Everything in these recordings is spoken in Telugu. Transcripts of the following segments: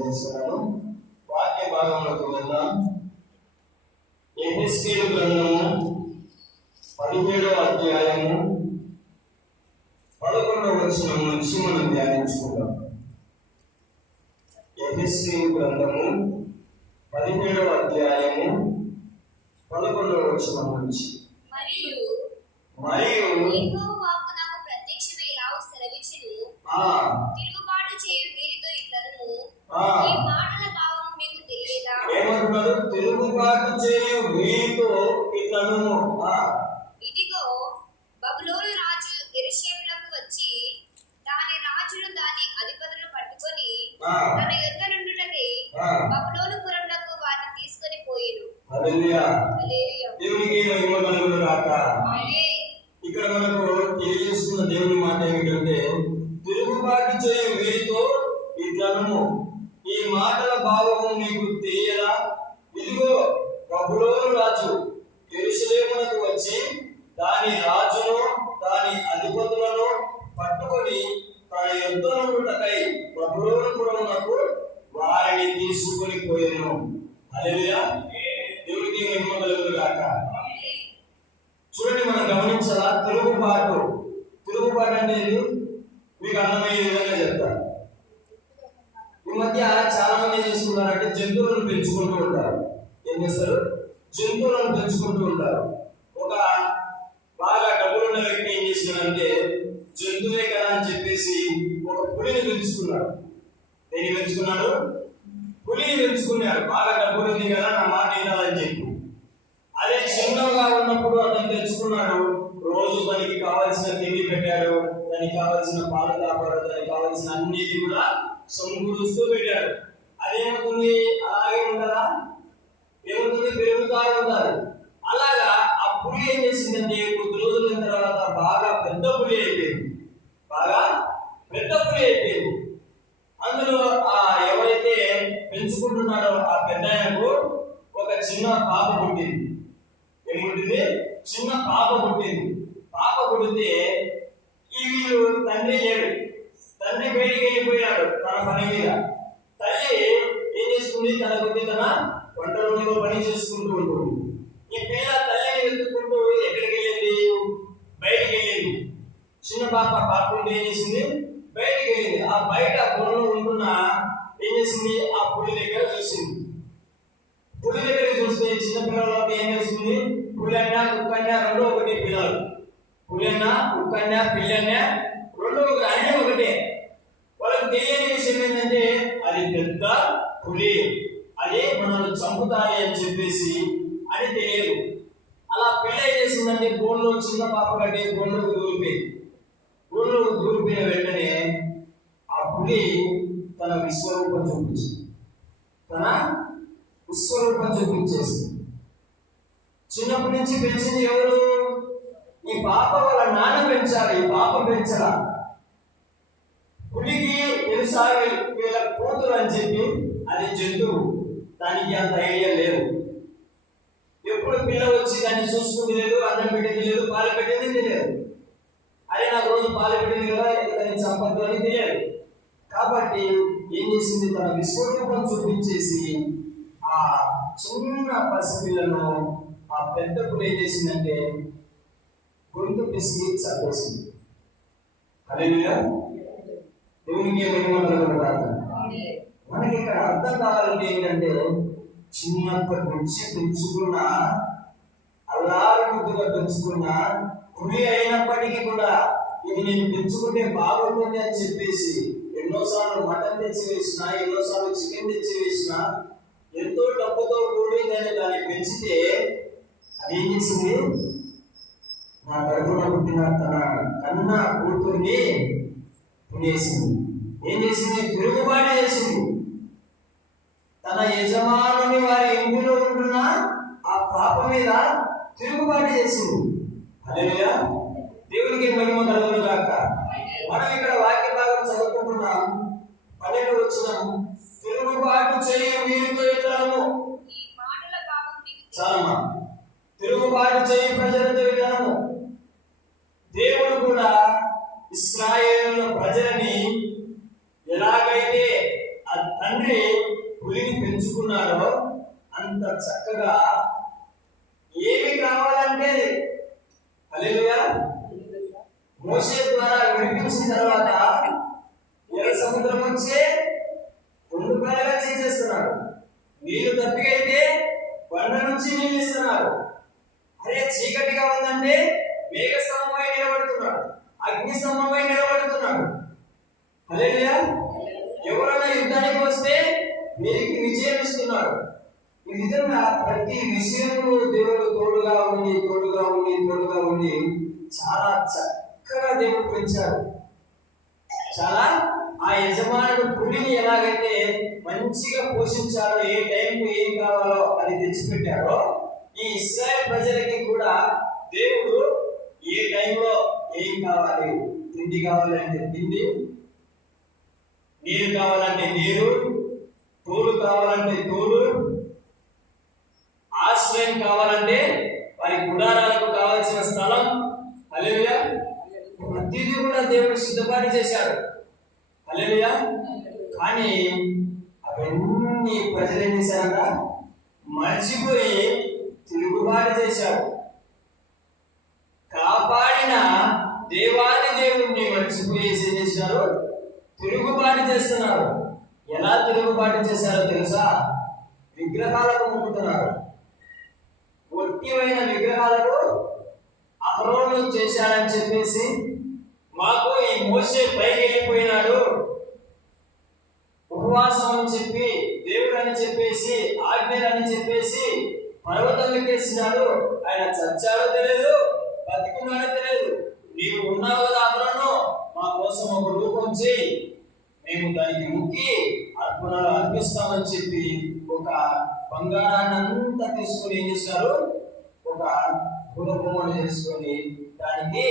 చేస్తున్నాను. వాక్య భాగంలోకి వెళ్దాం. యెహెజ్కేలు గ్రంథము 17వ అధ్యాయము 11వ వచనం నుంచి మనం ధ్యానించుకుందాం. యెహెజ్కేలు గ్రంథము 17వ అధ్యాయము 11వ వచనం నుంచి మరియు యెహోవాకు నాకు ప్రత్యక్షమై ఇలాగు సెలవిచ్చెను, తిరుగుబాటు చేయు వీరితో ఇట్లనుము, ఈ మాటల భావము మీకు తెలియదా? ఏమంటున్నారు? తిరుగుబాటు చేయు వీరితో ఇట్లనుము. ఇదిగో, బబులోను రాజు యెరూషలేమునకు వచ్చి దాని రాజును దాని అధిపతులను పట్టుకొని తన యొద్ద నుండుటకై బబులోను పురమునకు వారిని తీసుకొని పోయెను. హల్లెలూయా. దేవునికి మహిమ కలుగును గాక. ఇక్కడ మనకు తెలియజేస్తున్న దేవుని మాట ఏమిటంటే, తిరుగుబాటు చేయు వీరితో ఇట్లనుము, ఈ మాటల భావము మీకు తెలియదా? ఇదిగో, బబులోను రాజు యెరూషలేమునకు వచ్చి దాని రాజును దాని అధిపతులను పట్టుకొని తన యొద్ద నుండుటకై బబులోను పురమునకు వారిని తీసుకొని పోయెను. హల్లెలూయా. దేవునికి మహిమ కలుగును గాక. చూడండి, మనం గమనించాలా? తిరుగుబాటు అనేది మీకు అర్థమయ్యే విధంగా చెప్తారు. ఈ మధ్య చాలా మంది ఏం చేస్తున్నారంటే జంతువులను పెంచుకుంటూ ఉంటారు. ఏం చేస్తారు? జంతువులను పెంచుకుంటూ ఉంటారు. ఒక బాగా డబ్బులున్న వ్యక్తి ఏం చేస్తున్నారంటే జంతువే కదా అని చెప్పేసి ఒక పులిని పెంచుకున్నాడు. దేన్ని పెంచుకున్నాడు? పులిని పెంచుకున్నాడు. బాగా డబ్బులు ఉంది కదా, నా మాట వినాలని చెప్పి. అదే చిన్నగా ఉన్నప్పుడు అతను తెచ్చుకున్నాడు. రోజు దానికి కావాల్సిన తిండి పెట్టాడు, దానికి కావాల్సిన పాలు కాపాడు, దానికి కావాల్సిన అన్నిటి కూడా సమకూరుస్తూ పెట్టాడు. అదేమవుతుంది? అలాగే ఉంటారా? ఏమవుతుంది? పెరుగుతా ఉంటారు. అలాగా ఆ పులి ఏం చేసిందంటే కొద్ది రోజుల తర్వాత బాగా పెద్ద పులి అయిపోయింది. అందులో ఎవరైతే పెంచుకుంటున్నాడో ఆ పెద్ద ఆయనకు ఒక చిన్న పాప పుట్టింది. ఏముంటుంది? చిన్న పాప పుట్టింది. పాప పుడితే ఈ వీళ్ళు తండ్రి లేడు. తండ్రి బయటికి వెళ్ళిపోయాడు తన పని మీద. తల్లి ఏం చేసుకుంది? తన కొద్ది తన వంట రూములో పని చేసుకుంటూ ఉంటుంది. ఈ పిల్ల తల్లిని వెతుక్కుంటూ ఎక్కడికి వెళ్ళింది? బయటికి వెళ్ళింది. చిన్న పాప ఉంటే ఏం చేసింది? బయటికి వెళ్ళింది. ఆ బయట గొడవలో ఉంటున్న ఏం చేసింది? ఆ పులి దగ్గర చూసింది. పులి దగ్గర చూస్తే చిన్న పిల్లలకి ఏం చేస్తుంది? పులన్న కుక్కన్న రెండు ఒకటే పిల్లలు. పులన్న కుక్కన్న పిల్లన్న రెండు అన్నీ ఒకటే. వాళ్ళకి తెలియని విషయం ఏంటంటే అది పెద్ద పులి, అది మనల్ని చంపుతాయి అని చెప్పేసి అని తెలియదు. అలా పిల్ల ఏం చేసిందంటే గోల్లో చిన్న పాప కట్టి గోల్లోకి దూరిపోయింది. గోల్లోకి దూరిపోయిన వెంటనే ఆ పులి తన విశ్వరూపం చూపించేసింది. చిన్నప్పటి నుంచి పెంచింది ఎవరు? ఈ పాప వాళ్ళ నాన్న పెంచాలి, ఈ పాప పెంచరా. పులికి తెలుసా వీళ్ళ కూతురు అని చెప్పి అది జంతువు, దానికి అంత ఐడియా లేదు. ఎప్పుడు పిల్ల వచ్చి దాన్ని చూసుకుంది లేదు, అన్నం పెట్టింది లేదు, పాలు పెట్టింది తెలియదు. అదే నాకు రోజు పాలు పెట్టింది కదా, దాన్ని చంపద్దు అని తెలియదు. కాబట్టి ఏం చేసింది? తన విశ్వరూపం చూపించేసి ఆ చిన్న పసిపిల్లను ఆ పెద్ద పులి ఏం చేసిందంటే గొంతు పిసికి చంపేసింది. హల్లెలూయా. దేవునికి మహిమ కలుగును గాక. మనకి ఇక్కడ అర్థం కావాలంటే ఏంటంటే, చిన్నప్పటి నుంచి పెంచుకున్న అల్లారు ముద్దుగా పెంచుకున్న పులి అయినప్పటికీ కూడా ఇది నేను పెంచుకుంటే బాగుంటుంది అని చెప్పేసి ఎన్నోసార్లు మటన్ తెచ్చి వేసిన, ఎన్నోసార్లు చికెన్ తెచ్చి వేసిన, ఎంతో డబ్బుతో కూడి దాన్ని పెంచితే అది ఏం చేసింది? నా కడుపున పుట్టిన తన కన్న కూతుర్ని తినేసింది. ఏం చేసింది? తిరుగుబాటు చేసింది. తన యజమానుని వారి ఇంటిలో ఉంటున్న ఆ పాప మీద తిరుగుబాటు చేసింది. హల్లెలూయా. దేవునికి మహిమ కలుగును గాక. మనం ఇక్కడ వాక్య భాగం చదువుకుంటున్నాం. 12వ వచనం, తిరుగుబాటు చేయు వీరితో ఇట్లనుము. చాలమ్మా. తిరుగుబాటు చేయు ప్రజలతో ఇట్లనుము. దేవుడు కూడా ఇశ్రాయేలు ప్రజలని ఎలాగైతే ఆ తండ్రి పులిని పెంచుకున్నాడో అంత చక్కగా ఏమి కావాలంటే హల్లెలూయా మోషే ద్వారా విడిపించిన తర్వాత ఎర్ర సముద్రం వచ్చే 2 పాయలుగా చేసేస్తున్నాడు. నీళ్లు తప్పికైతే బండ నుంచి నీళ్ళు ఇస్తున్నారు. అరే చీకటిగా ఉందంటే మేఘ స్తంభమై నిలబడుతున్నాడు, అగ్ని స్తంభమై నిలబడుతున్నాడు. హల్లెలూయా ఎవరైనా యుద్ధానికి వస్తే వీరికి విజయం ఇస్తున్నాడు. ఈ విధంగా ప్రతి విషయంలో దేవుడు తోడుగా ఉండి చాలా చక్కగా దేవుడు పెంచాడు. చాలా ఆ యజమానుడు పులిని ఎలాగైతే మంచిగా పోషించాడో, ఏ టైంకు ఏం కావాలో అది తెచ్చిపెట్టాడో, ఈ ఇశ్రాయేల్ ప్రజలకి కూడా దేవుడు ఏ టైంలో ఏం కావాలి, తిండి కావాలంటే తిండి, నీరు కావాలంటే నీరు, తోడు కావాలంటే తోడు, ఆశ్రయం కావాలంటే వారి గుడారాలకు కావాల్సిన స్థలం, హల్లెలూయా ప్రతిదీ కూడా దేవుడు సిద్ధపాటు చేశాడు. హల్లెలూయా కానీ అవన్నీ ప్రజలు ఏం చేశారట, మర్చిపోయి తిరుగుబాటు చేశారు. కాపాడిన దేవాది దేవుణ్ణి మర్చిపోయి ఏం చేశారు, తిరుగుబాటు చేస్తున్నారు. ఎలా తిరుగుబాటు చేశారో తెలుసా? విగ్రహాలకు మొక్కుతున్నారు. ఒట్టివైన విగ్రహాలకు అహరోను చేశాడని చెప్పేసి, మాకు ఈ మోషే పైకి వెళ్ళిపోయినాడు ఉపవాసం అని చెప్పి, దేవుడు అని చెప్పేసి, ఆజ్ఞలని చెప్పేసి పర్వతం ఎక్కేసినాడు. ఆయన చచ్చాడో తెలియదు, బతికున్నాడో తెలియదు. నీవు ఉన్నావు కదా అహరోను, మా కోసం ఒక రూపం చేయి, మేము దానికి ముక్కి అర్పణలు అర్పిస్తామని చెప్పి ఒక బంగారాన్ని అంతా తీసుకొని ఏం చేశారు, ఒక బొమ్మను చేసుకొని దానికి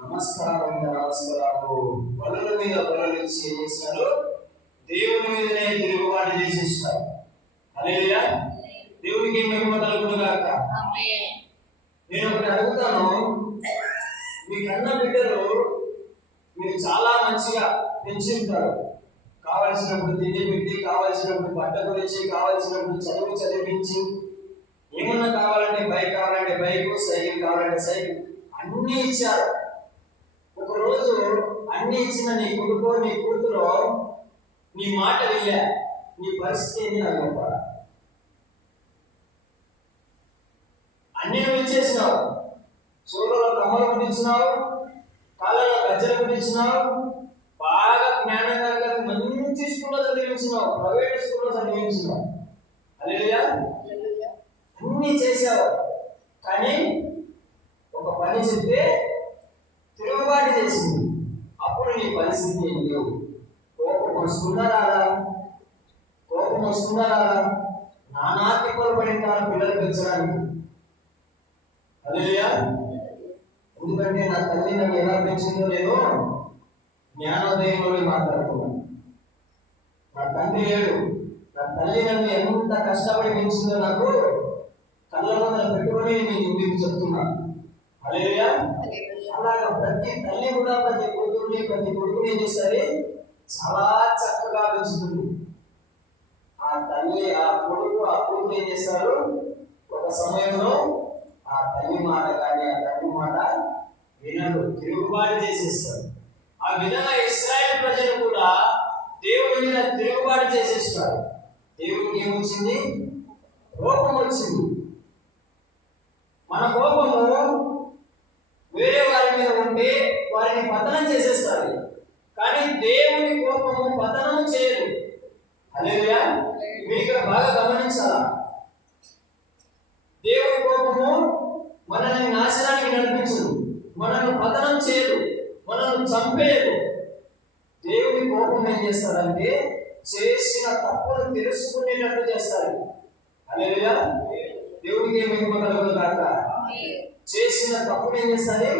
నమస్కారాలు బలుల మీద బలులు ఇచ్చి ఏం చేశారు, దేవుని మీదనే తిరుగుబాటు చేసేస్తారు. హల్లెలూయా దేవునికి మహిమ కలుగును గాక. నేను ఒకటి అడుగుతాను, మీ కన్న బిడ్డలు మీరు చాలా మంచిగా పెంచి ఉంటారు. కావలసినప్పుడు తిండి పెట్టి, కావలసినప్పుడు బట్ట గురించి, కావలసినప్పుడు చదువు చదివించి, ఏమన్నా కావాలంటే బైక్ కావాలంటే బైక్, సైకిల్ కావాలంటే సైకిల్ అన్నీ ఇచ్చారు. ఒకరోజు అన్ని ఇచ్చిన నీ కొడుకో నీ కూతురో నీ మాట వినలే, నీ పరిస్థితి ఏంటి నాకు చెప్పాలి. అన్ని నువ్వు ఇచ్చేసినావు, చెవులలో కమ్మలు కుట్టించినావు, కాళ్ళలో గజ్జలు కుట్టించినావు, బాగా జ్ఞానంగా మంచి స్కూల్లో చదివించినావు, ప్రైవేట్ స్కూల్లో చదివించినావు. హల్లెలూయా అన్ని చేశావు. కానీ ఒక పని చెప్తే తిరుగుబాటు చేసింది. అప్పుడు నీ పరిస్థితి ఏం లేవు. కోపం వస్తుందా రాదా? నానా తిప్పలు పడింటారు పిల్లలు పెంచడానికి. హల్లెలూయా ఎందుకంటే నా తల్లి నన్ను ఎలా పెంచిందో నేను జ్ఞానోదయంలో మాట్లాడుతున్నాను. నా తండ్రి లేడు, నా తల్లి నన్ను ఎంత కష్టపడి పెంచిందో నాకు కళ్ళ ముందర పెట్టుకొని నేను మీకు చెప్తున్నాను. హల్లెలూయా అలాగా ప్రతి తల్లి కూడా ప్రతి కొడుకుని ఏం చేస్తారు, చాలా చక్కగా పెంచుతుంది. ఆ తల్లి ఆ కొడుకు ఏం చేస్తారు, ఒక సమయంలో ఆ తల్లి మాట కానీ ఆ తండ్రి మాట వినరు, తిరుగుబాటు చేసేస్తారు. ఆ విధంగా ఇశ్రాయేల్ ప్రజలు కూడా దేవుడి మీద తిరుగుబాటు చేసేస్తారు. దేవుడికి ఏమొచ్చింది, కోపం వచ్చింది. మన కోపము వేరే వారి మీద ఉంటే వారిని పతనం చేసేస్తారు. కానీ దేవుని కోపము పతనం చేయదు. హల్లెలూయా మీరు ఇక్కడ బాగా గమనించాలా. దేవుని కోపము మనల్ని నాశనానికి నడిపించదు, మనల్ని పతనం చేయదు, మనల్ని చంపేయదు. దేవుని కోపం ఏం చేస్తారంటే చేసిన తప్పును తెలుసుకునేటట్టు చేస్తారు. హల్లెలూయా దేవుడికి మహిమ కలుగును గాక. చేసిన తప్పును ఏం చేస్తారు,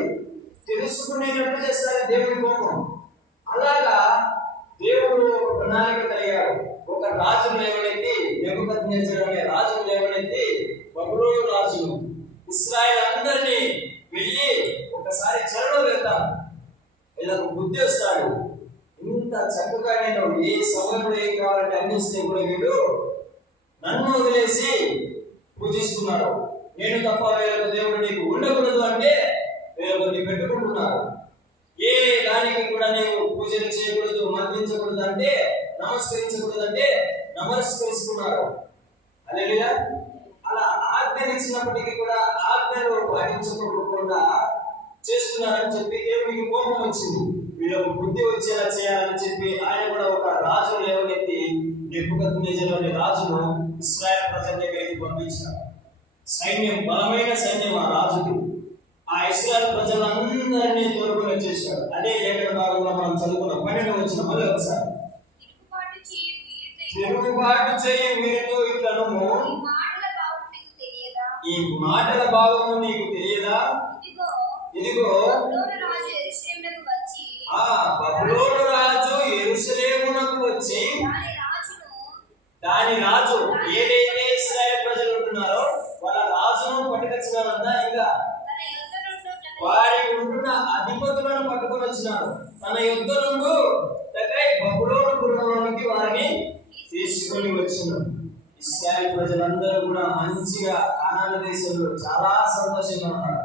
తెలుసుకునేటట్టు చేస్తారు దేవుని కోపం. అలాగా దేవుడు ఒక ప్రణాళిక కలిగాడు. ఒక రాజు లేవనెత్తి, నెబుకద్నెజరు అనే రాజు లేవనెత్తి, బబులోను రాజు ఇశ్రాయేల్ అందరినీ వెళ్ళి ఒకసారి చెరలో వెళ్తాను, వీళ్ళకు బుద్ధి వస్తాడు. ఇంత చక్కగా నేను ఏ సమయంలో ఏం కావాలంటే ఖండిస్తే కూడా వీడు నన్ను వదిలేసి పూజిస్తున్నారు. నేను తప్ప వేరొక దేవుడు నీకు ఉండకూడదు అంటే వేరొకరిని పెట్టుకుంటున్నారు. ఏ దానికి కూడా నీవు పూజలు చేయకూడదు, మంత్రించకూడదు అంటే, నమస్కరించకూడదు అంటే నమస్కరిస్తున్నారు. హల్లెలూయా. అలా ఆజ్ఞలు ఇచ్చినప్పటికీ కూడా ఆజ్ఞలు పాటించకుండా చేస్తున్నారని చెప్పి దేవునికి కోపం వచ్చింది. వీళ్ళకు బుద్ధి వచ్చేలా చేయాలని చెప్పి ఆయన కూడా ఒక రాజును లేవనెత్తి నెబుకద్నెజరు అనే రాజును ఇశ్రాయేలు ప్రజల దగ్గరికి పంపించారు. సైన్యం, బలమైన సైన్యం ఆ రాజుకి. ఆ ఇశ్రాయేలు ప్రజలందరినీ తోలుకొని వచ్చేసాడు. అదే లేఖన భాగంలో మనం చదువుకున్న 12వ వచనం మళ్ళీ ఒకసారి. తిరుగుబాటు చేయి వీరితో ఇట్లనము, ఈ మాటల భావము నీకు తెలియదా? ఇదిగో బబులోను రాజు యెరూషలేమునకు వచ్చి దాని రాజు ఏదైతే ఇశ్రాయేలు ప్రజలు ఉంటున్నారో వాళ్ళ రాజును పట్టుకొచ్చినారంట. ఇంకా వారి ఉంటున్న అధిపతులను పట్టుకొని వచ్చినారు. తన యుద్ధ నుండి దగ్గర బబులోను పురంలోనికి వారిని తీసుకొని వచ్చినారు. ఇశ్రాయేలు ప్రజలందరూ కూడా మంచిగా కానాను దేశంలో చాలా సంతోషంగా ఉన్నారు.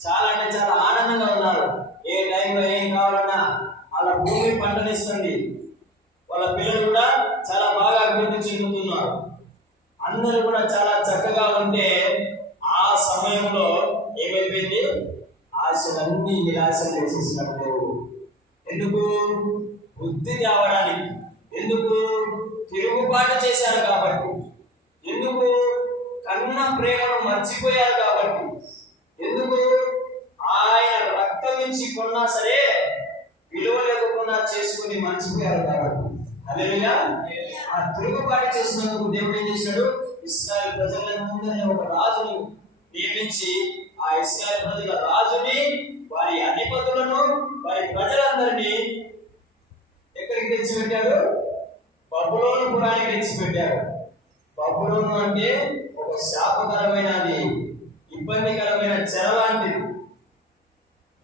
చాలా అంటే చాలా ఆనందంగా ఉన్నారు. ఏ టైంలో ఏం కావాలన్నా వాళ్ళ భూమి పంటనిస్తుంది. వాళ్ళ పిల్లలు కూడా చాలా బాగా అభివృద్ధి చెందుతున్నారు. అందరూ కూడా చాలా చక్కగా ఉంటే ఆ సమయంలో ఏమైపోయింది? ఆశలన్నీ నిరాశలు చేసేసినప్పుడు. ఎందుకు? బుద్ధి తేవడానికి. ఎందుకు? తిరుగుబాటు చేశారు కాబట్టి. ఎందుకు? కన్న ప్రేమను మర్చిపోయారు కాబట్టి. ఎందుకు? ఆయన రక్తం నుంచి కొన్నా సరే విలువ లేకుండా చేసుకుని మర్చిపోయారు కాబట్టి. హల్లెలూయా. ఆ తిరుగుబాటు చేసినందుకు దేవుడు ఏం చేశాడు? ఇశ్రాయేలు ప్రజలందరినీ ఒక రాజుని నియమించి ఆ ఇశ్రాయేలు ప్రజల రాజుని, వారి అధిపతులను, వారి ప్రజలందరినీ ఎక్కడికి తెచ్చిపెట్టాడు? బబులోను పురానికి తెచ్చిపెట్టాడు. బబులోను అంటే ఒక శాపకరమైనది, ఇబ్బందికరమైన చెర లాంటిది.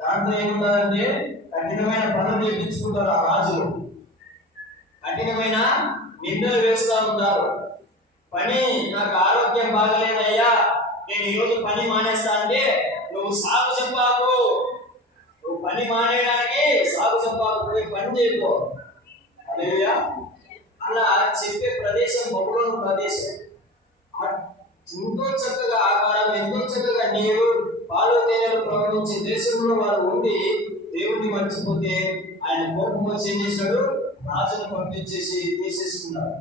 దాంట్లో ఏముంటుందంటే కఠినమైన పనులు చేయించుకుంటారు ఆ రాజులు. కఠినమైన నిందలు వేస్తూ ఉంటారు. పని, నాకు ఆరోగ్యం బాగలేదయ్యా, నేను ఈరోజు పని మానేస్తా అంటే నువ్వు సాగు చెప్పాకు. నువ్వు పని మానేయడానికి సాగు చెప్పాకు, పోయి పని చేయకో. హల్లెలూయా. అలా చెప్పే ప్రదేశం బబులోను ప్రదేశం. ఎంతో చక్కగా ఆకారం, ఎంతో చక్కగా నీరు, పాలు తేనెలు ప్రవహించే దేశంలో వారు ఉండి దేవుడిని మర్చిపోతే ఆయన కోపం వచ్చి ఏం చేశాడు? రాజును పంపించేసి తీసేసుకున్నాడు.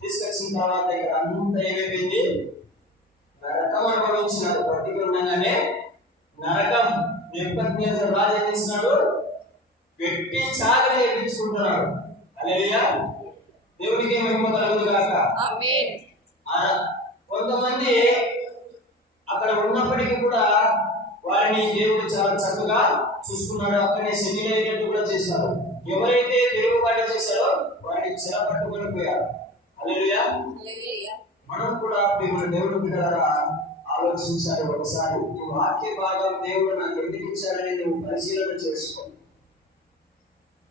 తీసుకొచ్చిన తర్వాత ఇక్కడ అంతా ఏమైపోయింది? నరకం అనుభవించినాడు. పట్టిక ఉండగానే నరకం. నెబుకద్నెజరు రాజు ఏం చేసినాడు? పెట్టి చాకరీ చేయించుకుంటున్నాడు. హల్లెలూయా. దేవునికి మహిమ కలుగును గాక. ఆమేన్. కొంతమంది అక్కడ ఉన్నప్పటికీ కూడా వారిని దేవుడు చాలా చక్కగా చూసుకున్నాడు. అక్కడే సెటిల్ అయ్యేటట్టు కూడా చేశారు. ఎవరైతే తిరుగుబాటు చేశారో వారిని చెర పట్టుకొని పోయారు. హల్లెలూయా. మనం కూడా దేవుడు బిడ్డలారా ఆలోచించాలి. ఒకసారి ఈ వాక్య భాగం దేవుడు నాకు ఎందుకు ఇచ్చారని నువ్వు పరిశీలన చేసుకో.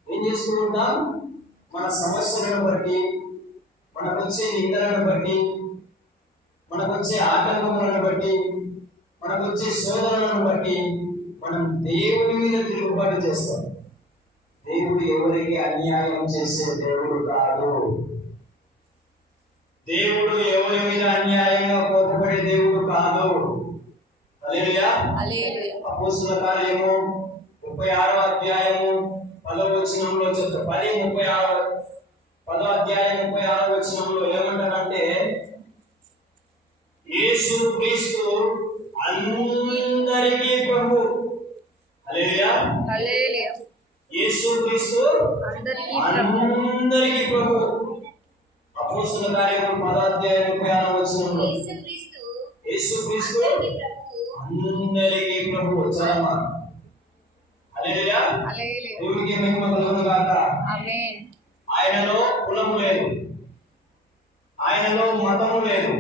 ఏం చేసుకుంటాం? మన సమస్యలను బట్టి, మనకు వచ్చే నిందలను బట్టి, మనకు వచ్చే ఆటంకములను బట్టి, మనకు వచ్చే శోధనలను బట్టి మనం దేవుడి మీద తిరుగుబాటు చేస్తాం. దేవుడు ఎవరికి అన్యాయం చేసే దేవుడు కాదు. దేవుడు ఎవరి మీద అన్యాయంగా కోపపడే దేవుడు కాదు. హల్లెలూయా. అపోస్తలుల కార్యము 36వ అధ్యాయము 10వ వచనంలో చెప్తా. 10వ అధ్యాయం 36వ వచనంలో ఏమంటాడంటే, యేసు క్రీస్తు అందరికీ ప్రభు. హల్లెలూయా. హల్లెలూయా. యేసు క్రీస్తు అందరికీ ప్రభు. అపోస్తలుల కార్యము 10వ అధ్యాయం 36వ వచనంలో యేసు క్రీస్తు అందరికీ ప్రభు. చరమ. హల్లెలూయా. దేవునికి మహిమ కలుగును గాక. ఆమేన్. ఆయనలో కులము లేదు, ఆయనలో మతము లేదు,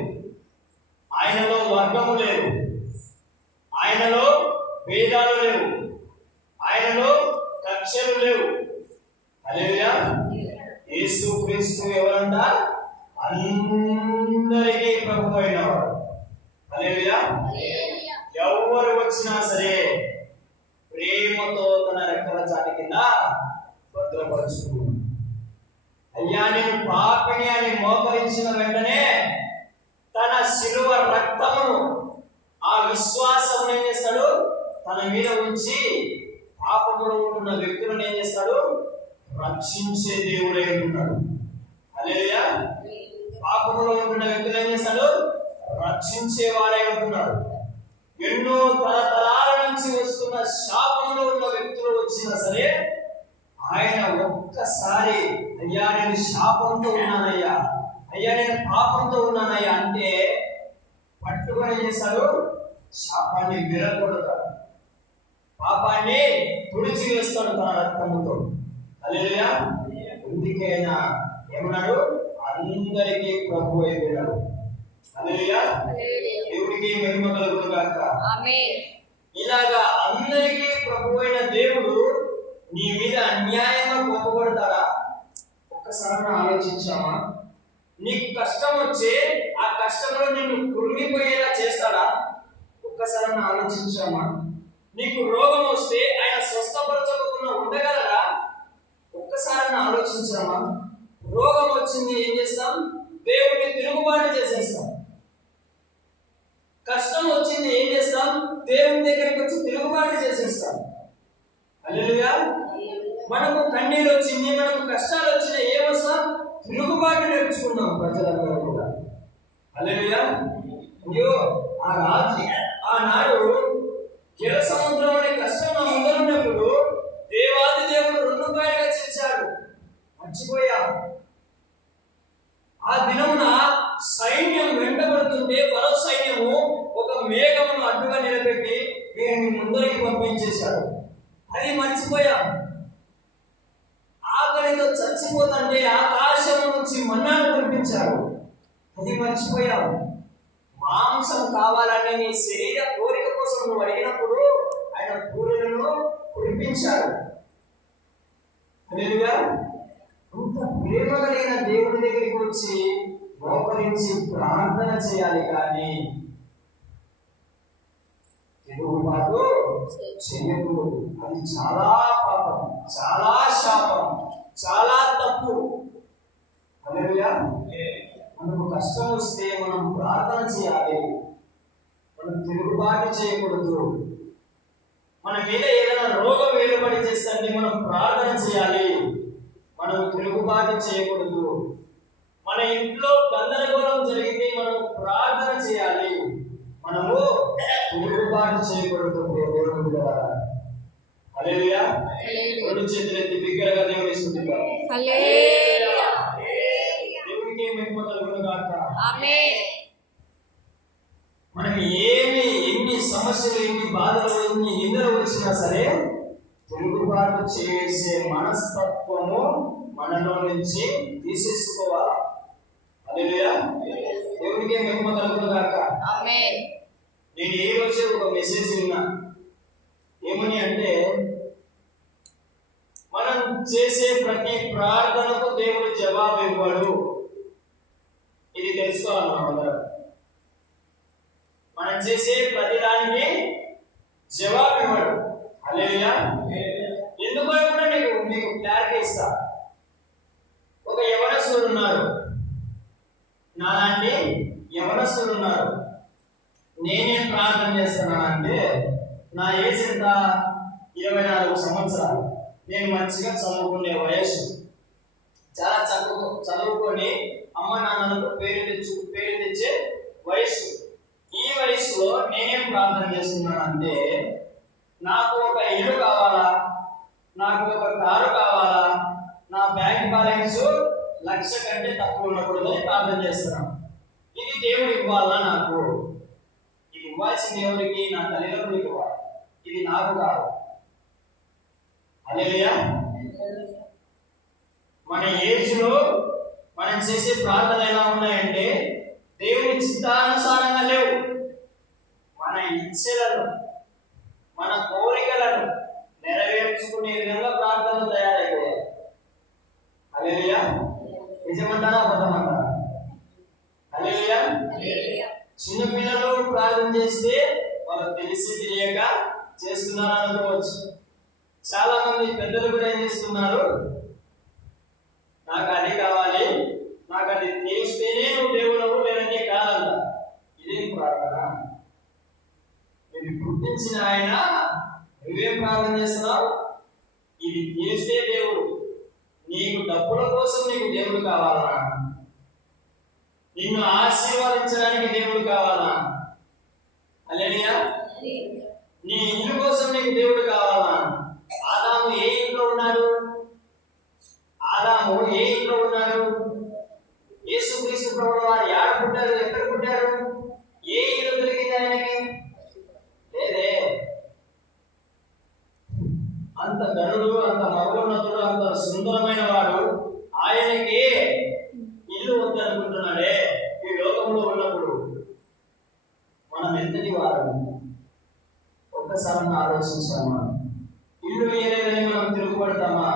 ఆయనలో వర్గము లేదు, ఆయనలో భేదాలు లేవు, ఆయనలో కక్షలు లేవు. హల్లెలూయా. యేసుక్రీస్తు ఎవరంట? అందరికీ ప్రభు అయినవాడు. హల్లెలూయా. ఎవరు వచ్చినా సరే ప్రేమతో తన రెక్కల చాటి కింద భద్రపరుచుకున్నాడు. అయ్యా నేను పాపిని అని మోకరించిన వెంటనే తన శిలువ రక్తమును ఆ విశ్వాసం ఏం చేస్తాడు? తన మీద ఉంచి పాపములో ఉంటున్న వ్యక్తులను ఏం చేస్తాడు? రక్షించే దేవుడై ఉంటున్నాడు. హల్లెలూయా. పాపములో ఉంటున్న వ్యక్తులు ఏం చేస్తాడు? రక్షించేవాడై ఉంటున్నాడు. ఎన్నో తరతరాల నుంచి వస్తున్న శాపంలో ఉన్న వ్యక్తులు వచ్చినా సరే ఆయన ఒక్కసారి అయ్యా నేను శాపంతో ఉన్నానయ్యా, అయ్యా నేను పాపంతో ఉన్నానయ్యా అంటే పట్టుకొని చేస్తాడు? శాపాన్ని విరగొడతాడు, పాపాన్ని తుడిచి వేస్తాడు తన రక్తముతో. హల్లెలూయా. అందుకైనా ఏమన్నాడు? అందరికీ ప్రభు అయిపోయాడు. హల్లెలూయా. దేవుడికి మహిమ కలుగును గాక. ఆమేన్. ఇలాగా అందరికీ ప్రభు అయిన దేవుడు నీ మీద అన్యాయంగా కోపపడతాడా? ఒక్కసారి ఆలోచించామా? నీకు కష్టం వచ్చే ఆ కష్టంలో నిన్ను కృంగిపోయేలా చేస్తాడా? ఒక్కసారి ఆలోచించామా? నీకు రోగం వస్తే ఆయన స్వస్థపరచకుండా ఉండగలరా? ఒక్కసారి ఆలోచించామా? రోగం వచ్చింది ఏం చేస్తాం? దేవుడిని తిరుగుబాటు చేసేస్తాం. కష్టం వచ్చింది ఏం చేస్తాం? దేవుని దగ్గరికి వచ్చి తిరుగుబాటు చేసేస్తాం. హల్లెలూయా. మనకు కన్నీరు వచ్చింది, మనకు కష్టాలు వచ్చినాయి, ఏమొస్తాం? తిరుగుబాటు నేర్చుకున్నాం ప్రజలందరూ కూడా. హల్లెలూయా. అయ్యో ఆ రాజు ఆనాడు జల సముద్రం అనే కష్టం ముందరున్నప్పుడు దేవాది దేవుడు 2 పాయలుగా చేశాడు. మర్చిపోయాం. ఆ దినమున సైన్యం వెంటబడుతుంటే ఫరో సైన్యము ఒక మేఘమును అడ్డుగా నిలబెట్టి వీరిని ముందరికి పంపించేశాడు. అది మర్చిపోయాం. ఆకలితో చచ్చిపోతుంటే ఆకాశం నుంచి మన్నాను కురిపించాడు. అది మర్చిపోయాం. మాంసం కావాలని నీ శరీర కోరిక కోసం నువ్వు అడిగినప్పుడు ఆయన పూలను కురిపించాడు. హల్లెలూయా. అంత ప్రేమ కలిగిన దేవుడి దగ్గరికి వచ్చి మోకరించి ప్రార్థన చేయాలి, కానీ తిరుగుబాటు చేయకూడదు. అది చాలా పాపం, చాలా శాపం, చాలా తప్పు. హల్లెలూయా. మనకు కష్టం వస్తే మనం ప్రార్థన చేయాలి, మనం తిరుగుబాటు చేయకూడదు. మన మీద ఏదైనా రోగం వేలుబడి చేస్తే మనం ప్రార్థన చేయాలి, మనం తిరుగుబాటు చేయకూడదు. మన ఇంట్లో గందరగోళం జరిగితే మనం ప్రార్థన చేయాలి, మనము తిరుగుబాటు చేయకూడదు. దేవుడు బిడ్డలారా, హల్లెలూయా. 2 చేతులు ఎత్తి బిగ్గరగా దేవుని స్తుతిద్దాం. హల్లెలూయా. దేవునికి మహిమ కలుగును గాక. ఆమేన్. మనకి ఎన్ని సమస్యలు, ఎన్ని బాధలు, ఎన్ని నిందలు వచ్చినా సరే తిరుగుబాటు చేసే మనస్తత్వము మనలో నుంచి తీసేసుకోవాలి. హల్లెలూయా. దేవునికి మహిమ కలుగును గాక. ఆమేన్. నేను ఈ రోజు ఒక మెసేజ్ విన్నా. ఏమని అంటే, మనం చేసే ప్రతి ప్రార్థనకు దేవుడు జవాబు ఇవ్వడు. ఇది తెలుసుకోవాలన్నమాట. మనం చేసే ప్రతి దానికి జవాబు ఇవ్వడు. హల్లెలూయా. ఎందుకో కూడా మీకు క్లారిటీ ఇస్తా. ఒక యవనస్తుడు ఉన్నారు, నాలాంటి యవనస్తుడు ఉన్నారు. నేనేం ప్రార్థన చేస్తున్నానంటే, నా ఏజ్ ఎంత? 24 సంవత్సరాలు. నేను మంచిగా చదువుకునే వయస్సు, చాలా చదువుకొని అమ్మ నాన్నలకు పేరు తెచ్చే వయస్సు. ఈ వయసులో నేనేం ప్రార్థన చేస్తున్నానంటే, నాకు ఒక ఇల్లు కావాలా, నాకు ఒక కారు కావాలా, నా బ్యాంక్ బ్యాలెన్స్ 1,00,000 కంటే తక్కువ ఉండకూడదు అని ప్రార్థన చేస్తున్నాను. ఇది దేవుడు ఇవ్వాలా నాకు? ఇది ఇవ్వాల్సింది ఎవరికి? నా తల్లిదండ్రులకు ఇవ్వాలి, ఇది నాకు కాదు. హల్లెలూయా. మన ఏజ్ లో మనం చేసే ప్రార్థన ఎలా ఉన్నాయంటే దేవుని చిత్తానుసారంగా లేవు. మన ఇచ్ఛలను, మన కోరికలను నెరవేర్చుకునే విధంగా ప్రార్థనలు తయారైపోయాయి. హల్లెలూయా. నిజమంటారా అబద్ధమంటారా? హల్లెలూయా. చిన్నపిల్లలు ప్రార్థన చేస్తే వాళ్ళు తెలిసి తెలియక చేస్తున్నారు అనుకోవచ్చు. చాలా మంది పెద్దలు కూడా ఏం చేస్తున్నారు, నాకు అది కావాలి, నాకు అది తెలిస్తేనే నువ్వు దేవుడవు, లేదంటే కాదంట. ఇదేం ప్రార్థన? నేను పుట్టించిన ఆయన నువ్వేం ప్రార్థన చేస్తున్నావు? ఇది తెలిస్తే దేవుడు. నీకు డబ్బుల కోసం నీకు దేవుడు కావాలా? నిన్ను ఆశీర్వదించడానికి దేవుడు కావాలా? హల్లెలూయా. నీ ఇల్లు కోసం నీకు దేవుడు కావాలా? ఆదాము ఏ ఇంట్లో ఉన్నాడు? ఆదాము ఏ ఇంట్లో ఉన్నాడు? యేసుక్రీస్తు ప్రభువు వారు ఎక్కడ పుట్టారు? ఎక్కడ పుట్టారు? ఏ ఇల్లు దొరికింది ఆయనకి? లేదే. అంత గనుడు, అంత మహోన్నతుడు, అంత సుందరమైన వాడు ఆయనకి ఇల్లు వద్దనుకుంటున్నాడే ఈ లోకంలో ఉన్నప్పుడు. మనం ఎంతటి వారు ఒక్కసారి ఆలోచించామా? ఇల్లు వేయలేదని మనం తిరుగుబడతామా?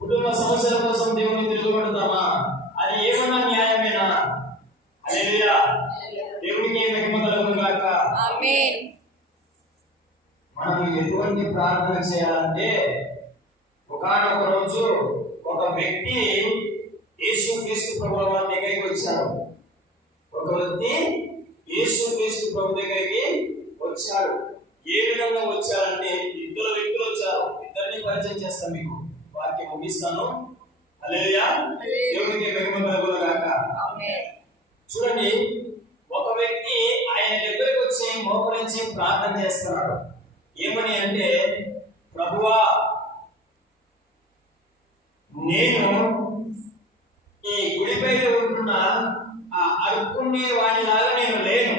కుటుంబ సమస్యల కోసం దేవుని తిరుగుబడతామా? అది ఏమన్నా న్యాయమేనా? హల్లెలూయా. దేవునికి మహిమ కలుగును గాక. ఆమేన్. మనం ఎటువంటి ప్రార్థన చేయాలంటే, ఒకానొక రోజు ఒక వ్యక్తి యేసుక్రీస్తు ప్రభువు వారి దగ్గరికి వచ్చాడు. ఒక వ్యక్తి యేసుక్రీస్తు ప్రభు దగ్గరికి వచ్చాడు. ఏ విధంగా వచ్చారంటే, ఇద్దరు వ్యక్తులు వచ్చారు. ఇద్దరిని పరిచయం చేస్తాను, మీకు వాక్యం ముగిస్తాను. హల్లెలూయా. దేవునికి మహిమ కలుగును గాక. ఆమేన్. చూడండి, ఒక వ్యక్తి ఆయన దగ్గరికి వచ్చి మోకరించి ప్రార్థన చేస్తున్నాడు. ఏమని అంటే, ప్రభువా, నేను ఈ గుడిపై ఉంటున్న ఆ అరుక్కునే వాడిలాగా నేను లేను,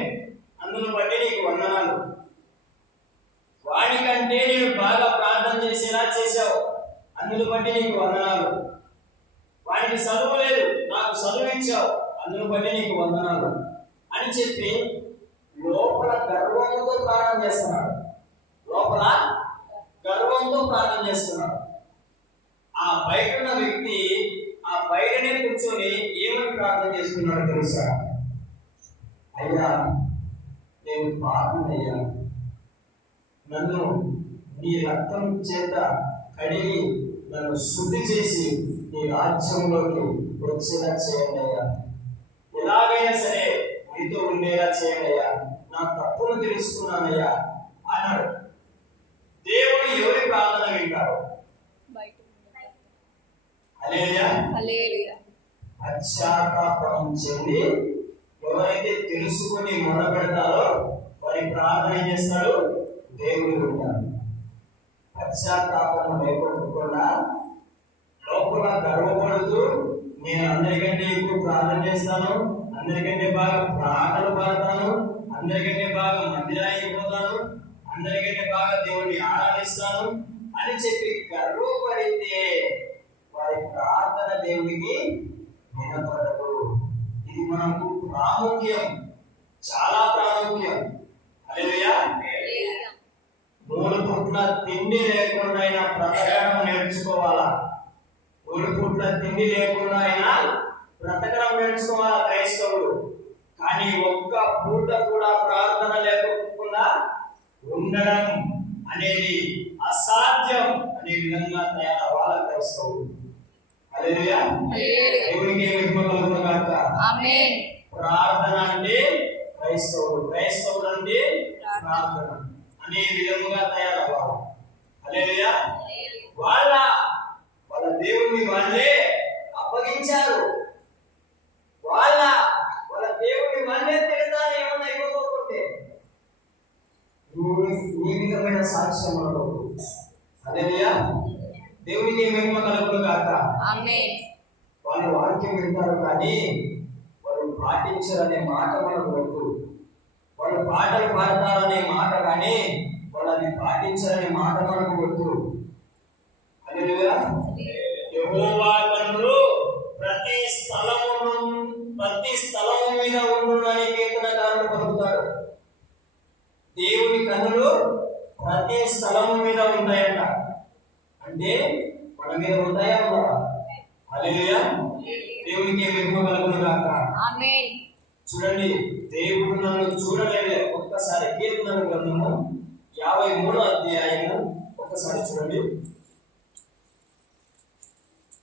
అందును బట్టి నీకు వందనాలు. వాడికంటే నేను బాగా ప్రార్థన చేసేలా చేశావు, అందును బట్టి నీకు వందనాలు. వాడికి చదువు లేదు, నాకు చదువించావు, అందును బట్టి నీకు వందనాలు అని చెప్పి లోపల గర్వంతో ప్రార్థన చేస్తున్నాడు. లోపల గర్వంతో ప్రార్థన చేస్తున్నాడు. ఆ బయట ఉన్న వ్యక్తి ఆ బయటనే కూర్చొని ఏమని ప్రార్థన చేస్తున్నాడు తెలుసా? అయ్యా, నేను పాపినయ్యా, నన్ను నీ రక్తం చేత కడిగి నన్ను శుద్ధి చేసి నీ రాజ్యంలోకి వచ్చేలా చేయండి అయ్యా. ఎలాగైనా సరే నీతో ఉండేలా చేయండి అయ్యా. నా తప్పును తెలుసుకున్నానయ్యా అన్నాడు. దేవుడు ఎవరి ప్రార్థన వింటారు? హల్లెలూయా. పశ్చాత్తాపం చెంది ఎవరైతే తెలుసుకుని మొదలుపెడతారో వారి ప్రార్థన చేస్తాడు, దేవుడు వింటాడు. పశ్చాత్తాపం లేకుండా లోపల గర్వపడుతూ నేను అందరికంటే ఎక్కువ ప్రార్థన చేస్తాను, అందరికంటే బాగా పాటలు పాడతాను, అందరికంటే బాగా మందిరానికి పోతాను, అందరికంటే బాగా దేవుడిని ఆరాధిస్తాను అని చెప్పి గర్వపడితే వారి ప్రార్థన దేవునికి వినపడదు. ఇది మనకు ప్రాముఖ్యం, చాలా ప్రాముఖ్యం. హల్లెలూయా. 3 పూట్ల తిండి లేకుండా అయినా బ్రతకడం నేర్చుకోవాలా. 3 పూట్ల తిండి లేకుండా అయినా బ్రతకడం నేర్చుకోవాలా క్రైస్తవుడు. కానీ ఒక్క పూట కూడా ప్రార్థన లేకుండా ఉండడం అనేది అసాధ్యం అనే విధంగా తయారవ్వాలి క్రైస్తవుడు. హల్లెలూయా. దేవునికి మహిమ కలుగును గాక. ఆమేన్. ప్రార్థన అంటే క్రైస్తవుడు, క్రైస్తవుడు అంటే ప్రార్థన అనే విధంగా తయారవ్వాలి. హల్లెలూయా. వాళ్ళ దేవుని వాళ్ళే అప్పగించారు. వాళ్ళ దేవుని వాళ్ళే తిడతారు ఏమన్నా ఇవ్వకపోతే. ఈ విధమైన సాక్ష్యం మనకు. హల్లెలూయా. దేవునికి మహిమ కలుగును గాక. ఆమేన్. వాళ్ళు వాక్యం వింటారు కానీ వాళ్ళు పాటించారనే మాట మనకు వద్దు. వాళ్ళు పాటలు పాడతారనే మాట కానీ వాళ్ళని పాటించారనే మాట మనకు వద్దు. హల్లెలూయా. యెహోవా కన్నులు ప్రతి స్థలము మీద ఉండునని కీర్తనకారుడు పలుకుతాడు. దేవుని కన్నులు ప్రతి స్థలము మీద ఉంటాయంట. అంటే మన మీద ఉంటాయా? హల్లెలూయా. దేవునికి మహిమ కలుగును గాక. ఆమేన్. చూడండి, దేవుడు నన్ను చూడలేదే. ఒక్కసారి కీర్తనల గ్రంథము 53వ అధ్యాయము ఒక్కసారి చూడండి.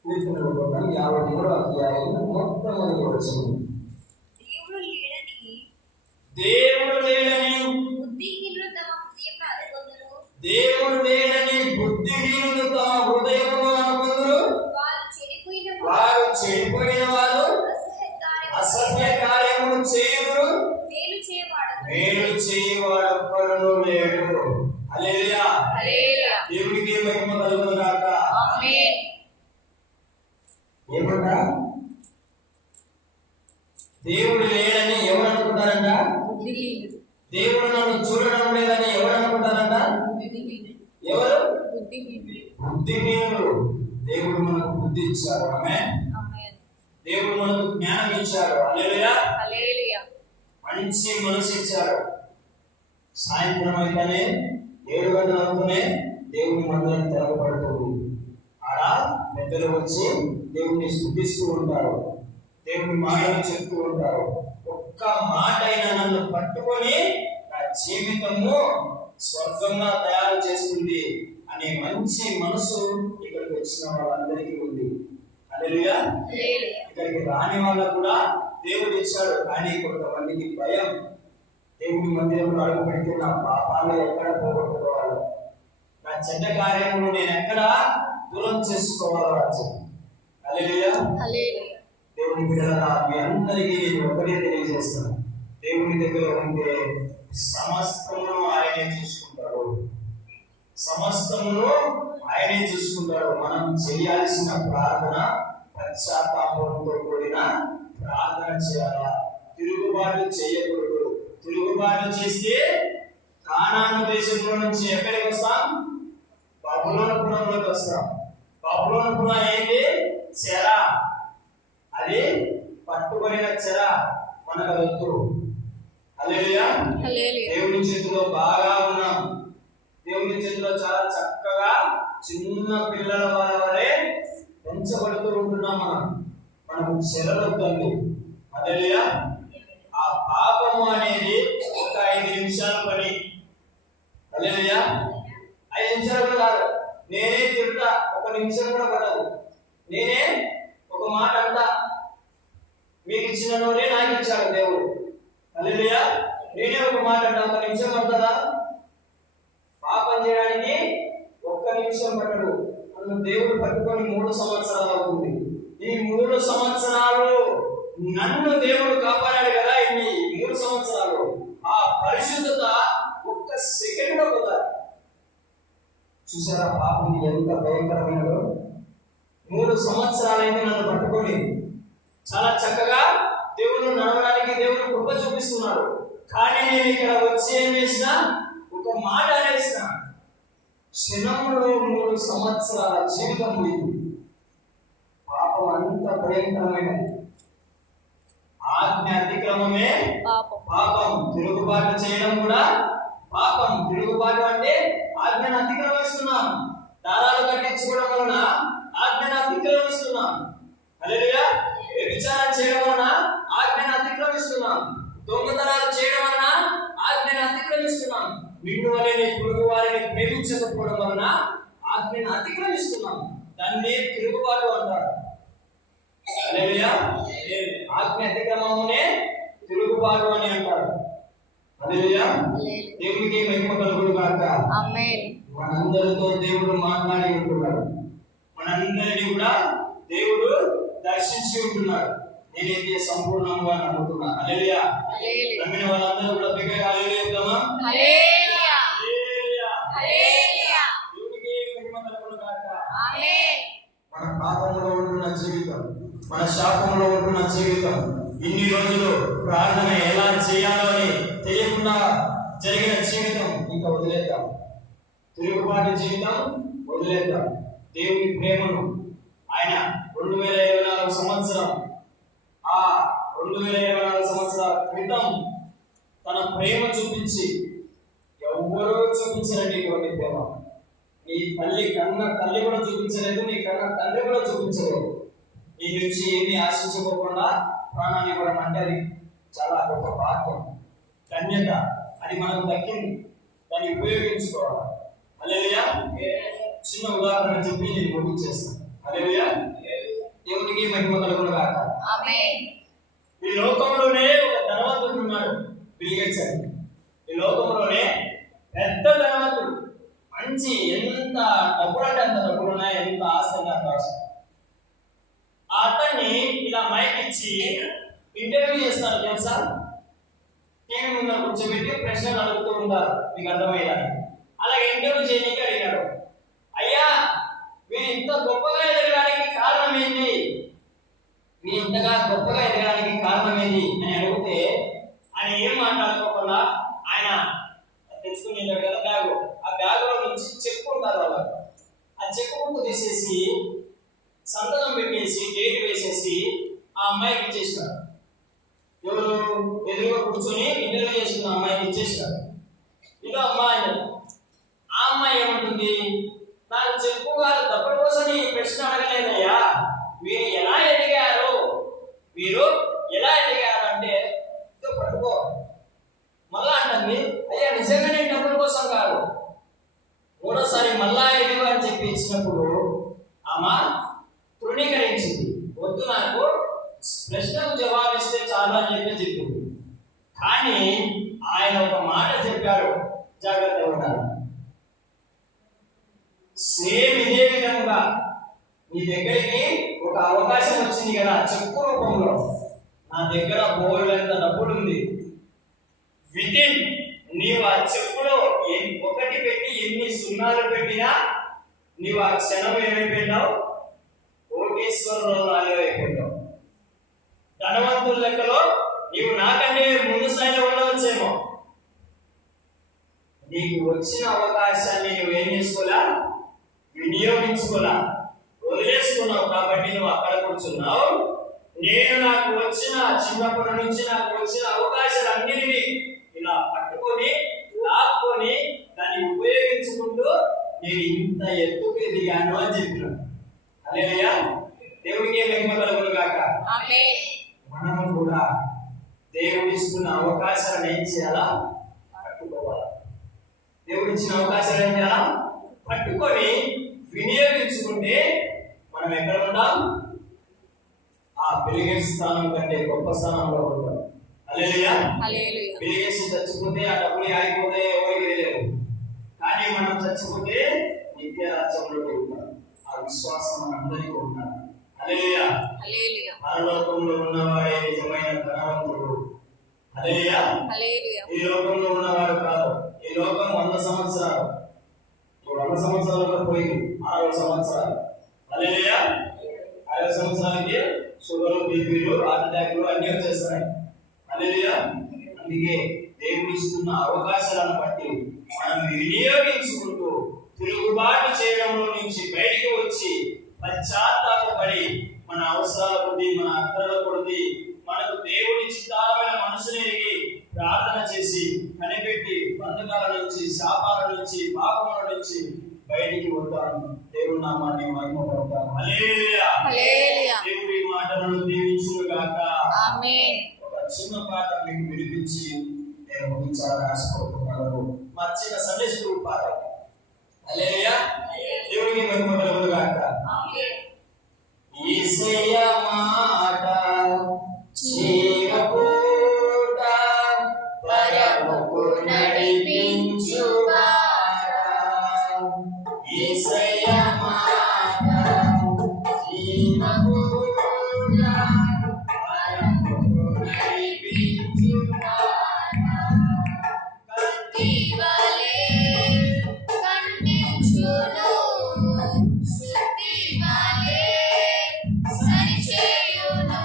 కీర్తనల గ్రంథం 53వ అధ్యాయము మొట్టమొదటి వచనం. దేవుడు లేడని బుద్ధిహీనులు తమ హృదయంలో అనుకొందురు. దేవుడు లేడని బుద్ధిహీనులు తమ హృదయములో అనుకొందురు. వారు చెడిపోయిన వారు అసహ్య కార్యములు చేయుదురు. మేలు చేయవాడు ఒక్కడును లేడు. హల్లెలూయా. దేవునికి మహిమ కలుగును గాక. ఆమేన్. ఏమంట? దేవుడు లేడని ఎవరు అనుకుంటారంట? దేవుడు నన్ను చూడడం లేదని ఎవరు అనుకుంటారంట? ఎవరు? బుద్ధిహీనులు. దేవుడు మనకు బుద్ధి ఇచ్చాడు. ఆమేన్. దేవుడు మనకు జ్ఞానం ఇచ్చాడు. హల్లెలూయా. మంచి మనసు ఇచ్చాడు. సాయంత్రం అయితేనే 7 గంటలు అవుతూనే దేవుని మందిరం తెరవబడుతుంది. ఆడ పెద్దలు వచ్చి దేవుని స్తుతిస్తూ ఉంటారు, దేవుని మాటలు చెప్తూ ఉంటారు. ఒక్క మాట అయినా నన్ను పట్టుకొని నా జీవితము స్వర్గంగా తయారు చేస్తుంది అనే మంచి మనసు ఇక్కడికి వచ్చిన వాళ్ళందరికీ ఉంది. హల్లెలూయా. ఇక్కడికి రాని వాళ్ళకు కూడా దేవుడు ఇచ్చాడు. కానీ కొంతమందికి భయం. దేవుని మందిరంలో అడుగు పెడితే నా పాపాలు ఎక్కడ పోగొట్టుకోవాలి, నా చెడ్డ కార్యములు నేను ఎక్కడ దూరం చేసుకోవాలి. హల్లెలూయా. దేవుని బిడ్డలారా, మీ అందరికీ నేను ఒకటే తెలియజేస్తాను, దేవుని దగ్గర ఉంటే సమస్తమును ఆయనే చూసుకుంటాడు. సమస్తమును ఆయనే చూసుకుంటాడు. మనం చేయాల్సిన ప్రార్థన పశ్చాత్తాపంతో కూడిన ప్రార్థన చేయాలా. తిరుగుబాటు చేయకూడదు. తిరుగుబాటు చేస్తే కానాను దేశంలో నుంచి ఎక్కడికి వస్తాం? బబులోనుపురంలోకి వస్తాం. బబులోనుపురం ఏంటి? చెర. అది పట్టుబడిన చెర మనకు వద్దు. హల్లెలూయా. దేవుని చేతిలో బాగా ఉన్నాం. దేవుని చేతిలో చాలా చక్కగా చిన్న పిల్లల వలె పెంచబడుతూ ఉంటున్నాం. మనకు చెరలొద్దండి. హల్లెలూయా. ఆ పాపము అనేది ఒక 5 నిమిషాల పని. హల్లెలూయా. 5 నిమిషాలు కూడా కాదు. నేనే తింటా, 1 నిమిషం కూడా పడదు. నేనే ఒక మాట అంటా, మీకు ఇచ్చిన నోరే నాకు ఇచ్చాడు దేవుడు. హల్లెలూయా. నేనే ఒక మాట అంటా, 1 నిమిషం పడుతుందా? పాపం చేయడానికి 1 నిమిషం పట్టడు. నన్ను దేవుడు పట్టుకొని 3 సంవత్సరాలు అవుతుంది. ఈ 3 సంవత్సరాలు నన్ను దేవుడు కాపాడాడు కదా. ఇన్ని 3 సంవత్సరాలు ఆ పరిశుద్ధత 1 సెకండ్ లో కదా. చూసారా పాపం ఎంత భయంకరమైనదో? 3 సంవత్సరాలైంది నన్ను పట్టుకొని. చాలా చక్కగా దేవుడు నడవడానికి దేవుడు కృప చూపిస్తున్నాడు. కానీ నేను ఇక్కడ వచ్చి ఏం చేసిన? ఒక మాట అనేసిన. క్షణంలో 3 సంవత్సరాల జీవితం పోయింది. పాపం అంత భయంకరమైనది. ఆజ్ఞ అతిక్రమమే పాపం. తిరుగుబాటు చేయడం కూడా పాపం. తిరుగుబాటు అంటే ఆజ్ఞను అతిక్రమిస్తున్నాం. దారాలు కట్టించుకోవడం వలన ఆజ్ఞను అతిక్రమిస్తున్నాం. హల్లెలూయా. వ్యభిచారం చేయడం వలన ఆజ్ఞను అతిక్రమిస్తున్నాం. దొంగతనాలు చేయడం వలన ఆజ్ఞను అతిక్రమిస్తున్నాం. నిన్ను వలె నీ పొరుగు వారిని ప్రేమించకపోవడం వలన ఆజ్ఞను అతిక్రమిస్తున్నాం. దాన్ని తిరుగుబాటు అంటారు. హల్లెలూయా. ఆజ్ఞ అతిక్రమమునే తిరుగుబాటు అని అంటారు. హల్లెలూయా. దేవునికి మహిమ కలుగును గాక. ఆమేన్. మనందరితో దేవుడు మాట్లాడి ఉంటున్నాడు. మనందరినీ కూడా దేవుడు దర్శించి ఉంటున్నాడు. నేనైతే సంపూర్ణంగా నమ్ముతున్నా. హల్లెలూయా. నమ్మిన వాళ్ళందరూ కూడా బిగ్గరగా హల్లెలూయా చెప్దామా? హల్లెలూయా. హల్లెలూయా. హల్లెలూయా. దేవునికి మహిమ కలుగును గాక. ఆమేన్. మన పాపంలో ఉంటున్న జీవితం, మన శాపంలో ఉంటున్న జీవితం, ఇన్ని రోజులు ప్రార్థన ఎలా చేయాలో అని తెలియకుండా జరిగిన జీవితం ఇంకా వదిలేద్దాం. తిరుగుబాటు జీవితం వదిలేద్దాం. దేవుని ప్రేమను ఆయన 2024 సంవత్సరం, ఆ 2024 సంవత్సరాల క్రితం తన ప్రేమ చూపించి, ఎవ్వరూ చూపించరండి ఇటువంటి ప్రేమ. నీ తల్లి కన్న తల్లి కూడా చూపించలేదు, నీ కన్న తండ్రి కూడా చూపించలేదు. ఈ నుంచి ఏమీ ఆశించుకోకుండా ప్రాణాన్ని ఇవ్వడం అంటే అది చాలా గొప్ప భాగ్యం, ధన్యత. అది మనకు దక్కింది, దాన్ని ఉపయోగించుకోవాలి. హల్లెలూయా. చిన్న ఉదాహరణ చెప్పి నేను ముగించేస్తాను. హల్లెలూయా. దేవునికి మహిమ కలుగును గాక. ఆమేన్. ఈ లోకంలోనే ఒక ధనవంతుడు ఉన్నాడు, బిల్ గేట్స్ అని. ఈ లోకంలోనే పెద్ద ధనవంతుడు, మంచి, ఎంత డబ్బులు అంటే అంత డబ్బులు ఉన్నాయి, ఎంత ఆస్తి అంటే అంత ఆస్తి. ఆ అతన్ని ఇలా మైక్ ఇచ్చి ఇంటర్వ్యూ చేస్తారు తెలుసా. టీవీ ముందు కూర్చోబెట్టి ప్రశ్నలు అడుగుతూ ఉంటారు, మీకు అర్థమయ్యాలి. అలాగే ఇంటర్వ్యూ చేయడానికి అడిగాడు, అయ్యా మీరు ఇంత గొప్పగా ఎదగడానికి కారణం ఏంటి, మీరు ఇంతగా గొప్పగా ఎదగడానికి కారణం ఏంటి అని అడిగితే ఆయన ఏం మాట్లాడుకోకుండా ఆయన తెచ్చుకుని కదా బ్యాగ్, ఆ బ్యాగ్ లో నుంచి చెక్ ఉంటారు వాళ్ళు, ఆ చెక్ బుక్ తీసేసి సంతకం పెట్టేసి డేట్ వేసేసి ఆ అమ్మాయికి ఇచ్చేసినారు. ఎవరు ఎదురుగా కూర్చొని ఇంటర్వ్యూ చేస్తున్న అమ్మాయికి ఇచ్చేసినారు. ఇదో అమ్మాయి, ఆ అమ్మాయి ఏమంటుంది, నాకు చెప్పుగా డబ్బుల కోసం ఈ ప్రశ్న అడగలేదయ్యా, మీరు ఎలా ఎదిగారు, మీరు ఎలా ఎదిగారు అంటే ఇదో పట్టుకో. మళ్ళా అంటుంది, అయ్యా నిజంగా నేను డబ్బుల కోసం కాదు. మూడోసారి మళ్ళా ఎదుగు అని చెప్పి ఇచ్చినప్పుడు ఆమె తృణీకరించింది. వద్దు, నాకు ప్రశ్నకు జవాబిస్తే చాలా అని చెప్పింది. కానీ ఆయన ఒక మాట చెప్పాడు, జాగ్రత్తగా ఉండాలి. సేమ్ ఇదే విధంగా నీ దగ్గరికి ఒక అవకాశం వచ్చింది కదా చెప్పు రూపంలో, నా దగ్గర బోల్డ్ ఎంత డబ్బులు ఉంది, వితిన్ నీవు ఆ చెప్పులో ఒకటి పెట్టి ఎన్ని సున్నాలు పెట్టినా నీవు ఆ క్షణం ఏమైపోయినావు, కోటీశ్వరులు అయిపోయినావు. ధనవంతుల లెక్కలో నీవు నాకంటే ముందు స్థాయిలో ఉండవచ్చేమో. నీకు వచ్చిన అవకాశాన్ని నువ్వేం చేసుకోలే, వినియోగించుకోలే, వదిలేసుకున్నావు. కాబట్టి నువ్వు అక్కడ కూర్చున్నావు. నేను నాకు వచ్చిన చిన్నప్పటి నుంచి నాకు వచ్చిన అవకాశాలన్నిటినీ ఇలా పట్టుకొని లాక్కొని దాన్ని ఉపయోగించుకుంటూ నేను ఇంత ఎత్తుకు ఎదిగాను అని చెప్పినాను. హల్లెలూయా. దేవుడికి మహిమ కలుగును గాక. ఆమేన్. మనము కూడా దేవుడిస్తున్న అవకాశాలను ఏం చేయాలా, పట్టుకోవాలి. దేవుడిచ్చిన అవకాశాలు ఏం చేయాలా, పట్టుకొని వినియోగించుకుంటే మనం ఎక్కడ ఉన్నాం, ఆ బిల్ గేట్స్ స్థానం కంటే గొప్ప స్థానంలో ఉంటాం. హల్లెలూయా. బిల్ గేట్స్ చచ్చిపోతే ఆ డబ్బులు ఆగిపోతే ఎవరికి తెలియదు, కానీ మనం చచ్చిపోతే నిత్య రాజ్యంలో ఉంటాం. ఆ విశ్వాసం మనందరికీ ఉండాలి. హల్లెలూయా. పరలోకంలో ఉన్నవాడే నిజమైన ధనవంతుడు. హల్లెలూయా. ఈ లోకంలో ఉన్నవాడు కాదు. ఈ లోకం 100 సంవత్సరాలు, 100 సంవత్సరాలు పోయింది, 60 సంవత్సరాలు. హల్లెలూయా. 60 సంవత్సరాలకి షుగర్, బీపీలు, హార్ట్ అటాక్లు అన్ని వచ్చేస్తున్నాయి. హల్లెలూయా. అందుకే దేవుడు ఇస్తున్న అవకాశాలను బట్టి మనం వినియోగించుకుంటూ తిరుగుబాటు చేయడంలో నుంచి బయటికి వచ్చి పశ్చాత్తాపపడి మన అవసరాల కొద్ది, మన అక్కరల కొద్ది, మనకు దేవుడి చిత్తాలమైన మనసుని ఎరిగి ప్రార్థన చేసి కనిపెట్టి బంధకాల నుంచి, శాపాల నుంచి, పాపముల నుంచి బయటికి వద్దాము. దేవుడి నామాన్ని మహిమపడతాము. హల్లెలూయా. దేవుడి మాటలను దీవించును గాక. ఆమేన్. ఒక చిన్న పాట మీకు వినిపించి నేను ముగించాలని ఆశపడుతున్నాను. మా చిన్న సండే స్కూల్ పాట. హల్లెలూయా. దేవుడికి మహిమ కలుగును గాక. ఆమేన్. యేసయ్య మాట చీరపూట పరముకు నడిపించు వాడ. యేసయ్య మాట చీరపూట పరముకు నడిపించు వాడ. కత్తివలే ఖండించును, సుత్తివలే సరిచేయును.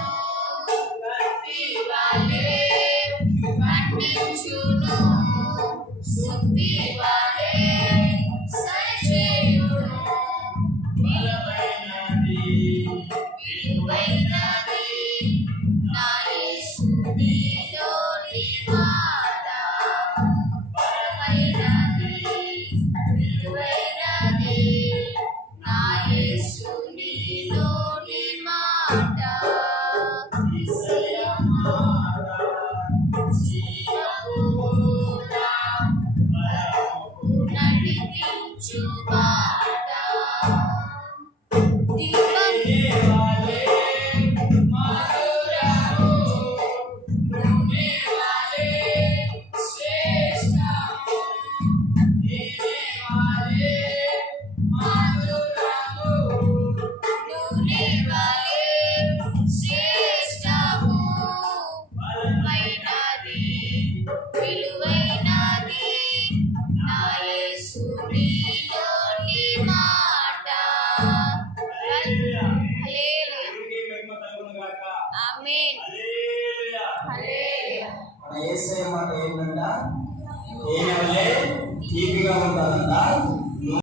తీపిగా ఉంటారంట.